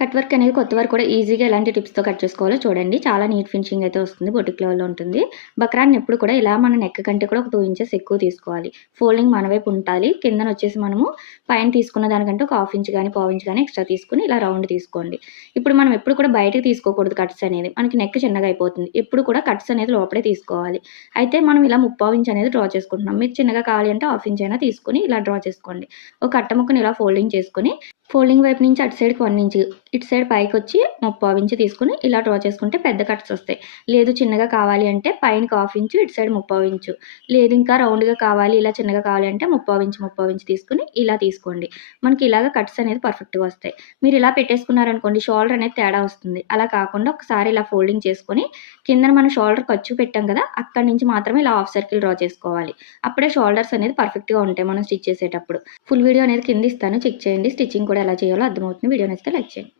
Cut work అనేది కొత్త work కూడా ఈజీగా ఎలాంటి టిప్స్తో కట్ చేసుకోవాలో చూడండి. చాలా నీట్ ఫినిషింగ్ అయితే వస్తుంది బొటిక్ లెవెల్లో ఉంటుంది. బక్రాన్ని ఎప్పుడు కూడా ఇలా మన నెక్ కంటే కూడా ఒక టూ ఇంచెస్ ఎక్కువ తీసుకోవాలి. ఫోల్డింగ్ మన వైపు ఉండాలి. కిందన వచ్చేసి మనము పైన తీసుకున్న దానికంటే ఒక హాఫ్ ఇంచ్ కానీ పావు ఇంచ్ కానీ ఎక్స్ట్రా తీసుకుని ఇలా రౌండ్ తీసుకోండి. ఇప్పుడు మనం ఎప్పుడు కూడా బయటకు తీసుకోకూడదు కట్స్ అనేది. మనకి నెక్ చిన్నగా అయిపోతుంది. ఎప్పుడు కూడా కట్స్ అనేది లోపలే తీసుకోవాలి. అయితే మనం ఇలా ముప్పావు ఇంచ్ అనేది డ్రా చేసుకుంటున్నాం. మీకు చిన్నగా కావాలి అంటే హాఫ్ ఇంచ్ అయినా తీసుకుని ఇలా డ్రా చేసుకోండి. ఒక కట్ట ముక్కను ఇలా ఫోల్డింగ్ చేసుకుని ఫోల్డింగ్ వైపు నుంచి అటు సైడ్కి వన్ ఇంచ్ ఇటు సైడ్ పైకి వచ్చి ముప్పావు ఇంచ్ తీసుకుని ఇలా డ్రా చేసుకుంటే పెద్ద కట్స్ వస్తాయి. లేదు చిన్నగా కావాలి అంటే పైనకి హాఫ్ ఇంచు ఇటు సైడ్ ముప్పావు ఇంచు. లేదు ఇంకా రౌండ్గా కావాలి ఇలా చిన్నగా కావాలి అంటే ముప్పావు ఇంచు ముప్పావు ఇంచు తీసుకుని ఇలా తీసుకోండి. మనకి ఇలాగ కట్స్ అనేది పర్ఫెక్ట్గా వస్తాయి. మీరు ఇలా పెట్టేసుకున్నారనుకోండి షోల్డర్ అనేది తేడా వస్తుంది. అలా కాకుండా ఒకసారి ఇలా ఫోల్డింగ్ చేసుకొని కిందన మనం షోల్డర్ ఖర్చు పెట్టాం కదా అక్కడి నుంచి మాత్రమే ఇలా హాఫ్ సర్కిల్ డ్రా చేసుకోవాలి. అప్పుడే షోల్డర్స్ అనేది పర్ఫెక్ట్గా ఉంటాయి మనం స్టిచ్ చేసేటప్పుడు. ఫుల్ వీడియో అనేది కింద ఇస్తాను. చెక్ చేయండి. స్టిచ్చింగ్ కూడా ఎలా చేయాలో అర్థమవుతుంది. వీడియో నచ్చితే లైక్ చేయండి.